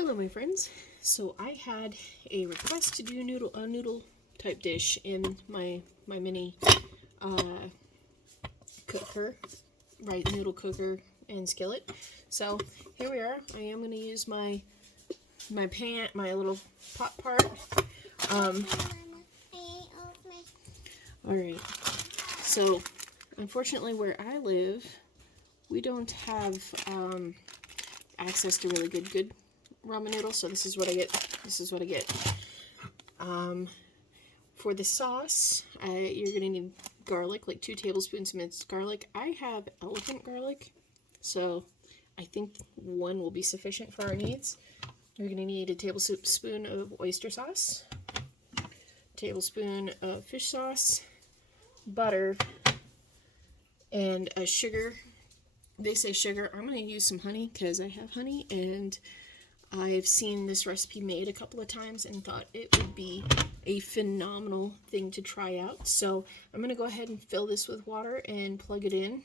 Hello my friends. So I had a request to do a noodle type dish in my mini cooker, right, noodle cooker and skillet. So here we are. I am going to use my pan, my little pot part. Alright, so unfortunately where I live, we don't have access to really good ramen noodles, so this is what I get. For the sauce, you're going to need garlic, like 2 tablespoons minced garlic. I have elephant garlic, so I think 1 will be sufficient for our needs. You're going to need a tablespoon of oyster sauce, a tablespoon of fish sauce, butter, and a sugar. They say sugar. I'm going to use some honey because I have honey, and I've seen this recipe made a couple of times and thought it would be a phenomenal thing to try out. So I'm going to go ahead and fill this with water and plug it in.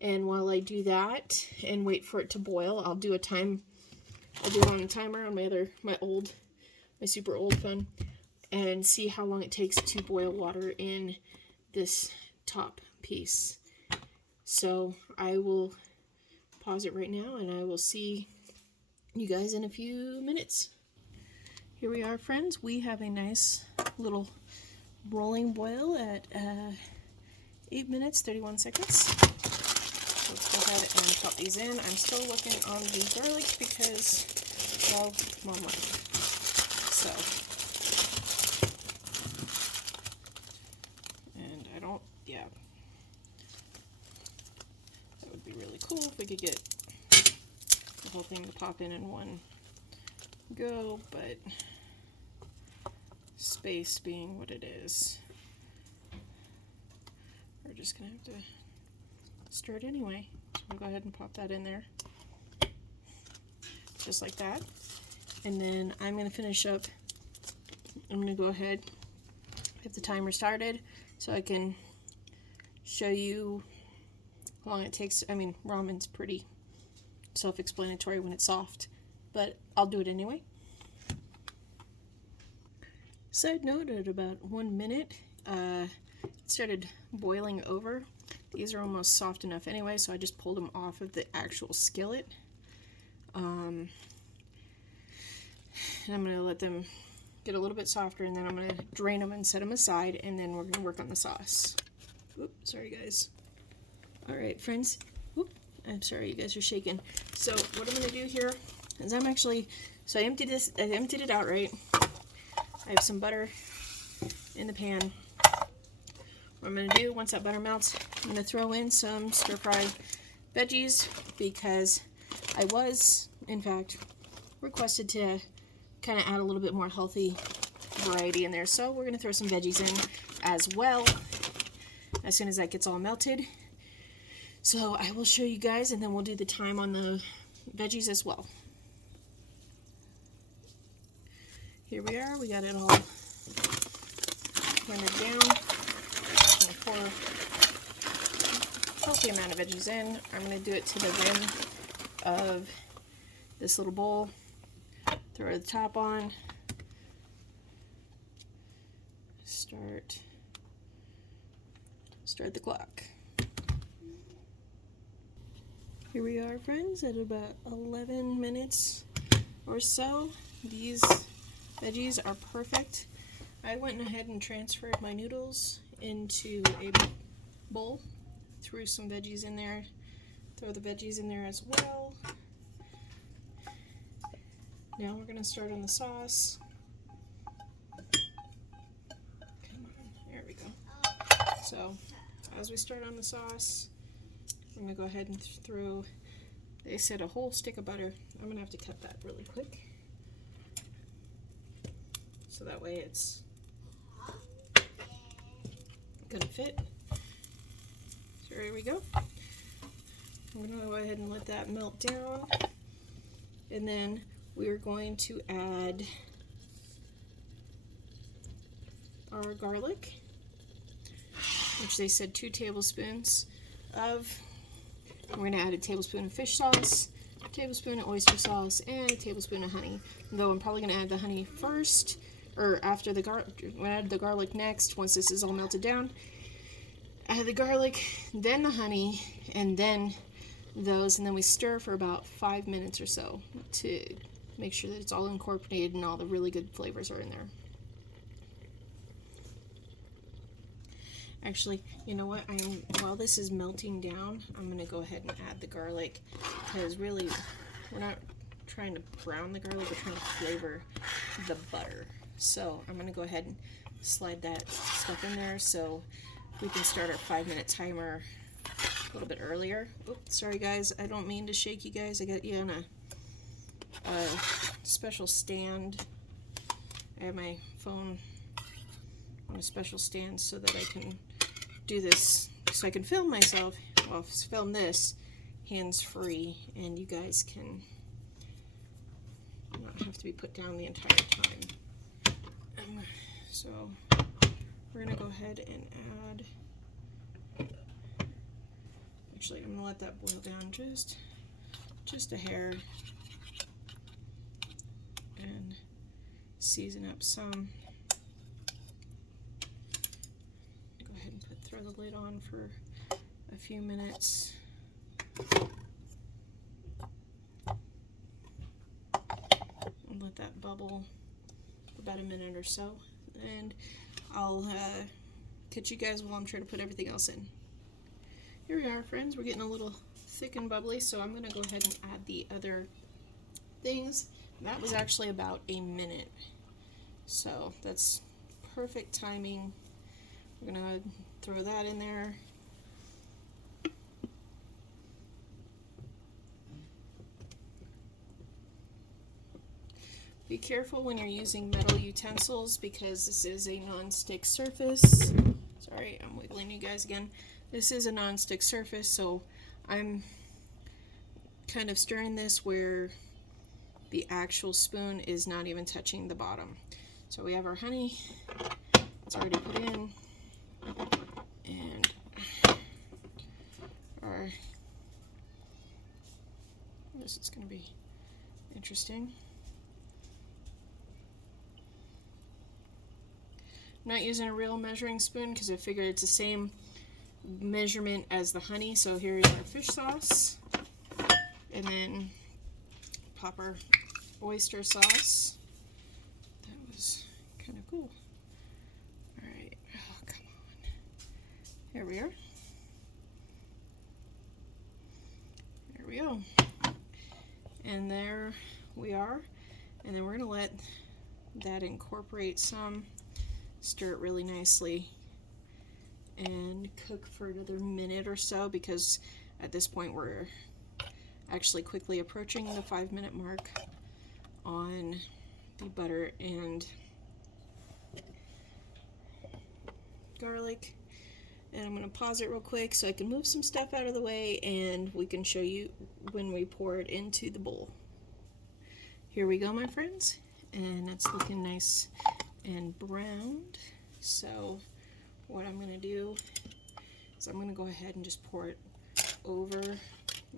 And while I do that and wait for it to boil, I'll do it on a timer on my super old phone and see how long it takes to boil water in this top piece. So I will pause it right now and I will see you guys in a few minutes. Here we are, friends. We have a nice little rolling boil at 8 minutes 31 seconds. So let's go ahead and pop these in. I'm still looking on the garlic because, well, Mom left. So, and I don't, yeah. That would be really cool if we could get the whole thing to pop in one go, but space being what it is, we're just gonna have to stir it anyway. So I'll go ahead and pop that in there, just like that. And then I'm gonna finish up. I'm gonna go ahead, get the timer started so I can show you how long it takes. I mean, ramen's pretty self-explanatory when it's soft, but I'll do it anyway. Side note, at about 1 minute, it started boiling over. These are almost soft enough anyway, so I just pulled them off of the actual skillet. And I'm going to let them get a little bit softer, and then I'm going to drain them and set them aside, and then we're going to work on the sauce. Oops, sorry guys. Alright friends, I'm sorry you guys are shaking. So what I'm going to do here is I emptied it out, right? I have some butter in the pan. What I'm going to do, once that butter melts, I'm going to throw in some stir-fry veggies because I was, in fact, requested to kind of add a little bit more healthy variety in there. So we're going to throw some veggies in as well as soon as that gets all melted. So I will show you guys, and then we'll do the time on the veggies as well. Here we are, we got it all rendered down. I'm going to pour a healthy amount of veggies in. I'm going to do it to the rim of this little bowl. Throw the top on. Start the clock. Here we are, friends, at about 11 minutes or so. These veggies are perfect. I went ahead and transferred my noodles into a bowl, threw some veggies in there, throw the veggies in there as well. Now we're going to start on the sauce. Come on, there we go. So, as we start on the sauce, I'm going to go ahead and throw, they said a whole stick of butter. I'm going to have to cut that really quick, so that way it's gonna fit. So here we go. I'm gonna go ahead and let that melt down, and then we're going to add our garlic, which they said 2 tablespoons of. We're gonna add a tablespoon of fish sauce, tablespoon of oyster sauce, and a tablespoon of honey. Though I'm probably going to add the honey first, or after the garlic. When I add the garlic next, once this is all melted down, add the garlic, then the honey, and then those, and then we stir for about 5 minutes or so to make sure that it's all incorporated and all the really good flavors are in there. Actually, you know what? While this is melting down, I'm going to go ahead and add the garlic, because really, we're not trying to brown the garlic, we're trying to flavor the butter. So I'm going to go ahead and slide that stuff in there so we can start our 5-minute timer a little bit earlier. Oops, sorry guys, I don't mean to shake you guys. I got you on a special stand. I have my phone on a special stand so that I can do this, so I can film myself, well, film this hands-free, and you guys can not have to be put down the entire time. So we're gonna go ahead and add, actually I'm gonna let that boil down just a hair, and season up some. Throw the lid on for a few minutes. And let that bubble for about a minute or so. And I'll catch you guys while I'm trying to put everything else in. Here we are, friends. We're getting a little thick and bubbly, so I'm going to go ahead and add the other things. That was actually about a minute. So that's perfect timing. We're going to throw that in there. Be careful when you're using metal utensils, because this is a non-stick surface. Sorry, I'm wiggling you guys again. This is a non-stick surface, so I'm kind of stirring this where the actual spoon is not even touching the bottom. So we have our honey. It's already put in. And this is going to be interesting. I'm not using a real measuring spoon because I figured it's the same measurement as the honey. So here is our fish sauce, and then pop our oyster sauce. That was kind of cool. Alright, oh, come on. Here we are. There we go. And there we are. And then we're going to let that incorporate some, stir it really nicely, and cook for another minute or so, because at this point we're actually quickly approaching the 5-minute mark on the butter and garlic. And I'm going to pause it real quick so I can move some stuff out of the way, and we can show you when we pour it into the bowl. Here we go, my friends, and it's looking nice and browned. So what I'm going to do is I'm going to go ahead and just pour it over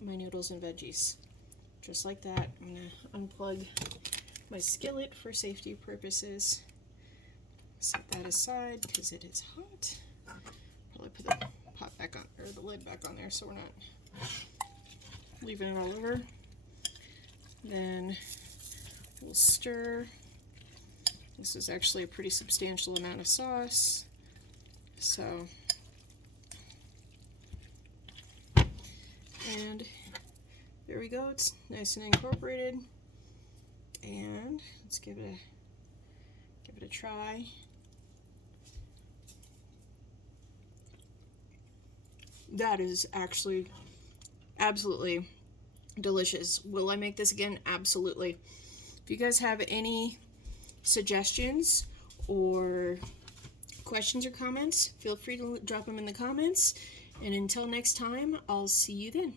my noodles and veggies. Just like that. I'm going to unplug my skillet for safety purposes. Set that aside because it is hot. Probably put the pot back on, or the lid back on there, so we're not leaving it all over. Then we'll stir. This is actually a pretty substantial amount of sauce. So, and there we go. It's nice and incorporated. And let's give it a try. That is actually absolutely delicious. Will I make this again? Absolutely. If you guys have any suggestions or questions or comments, feel free to drop them in the comments. And until next time, I'll see you then.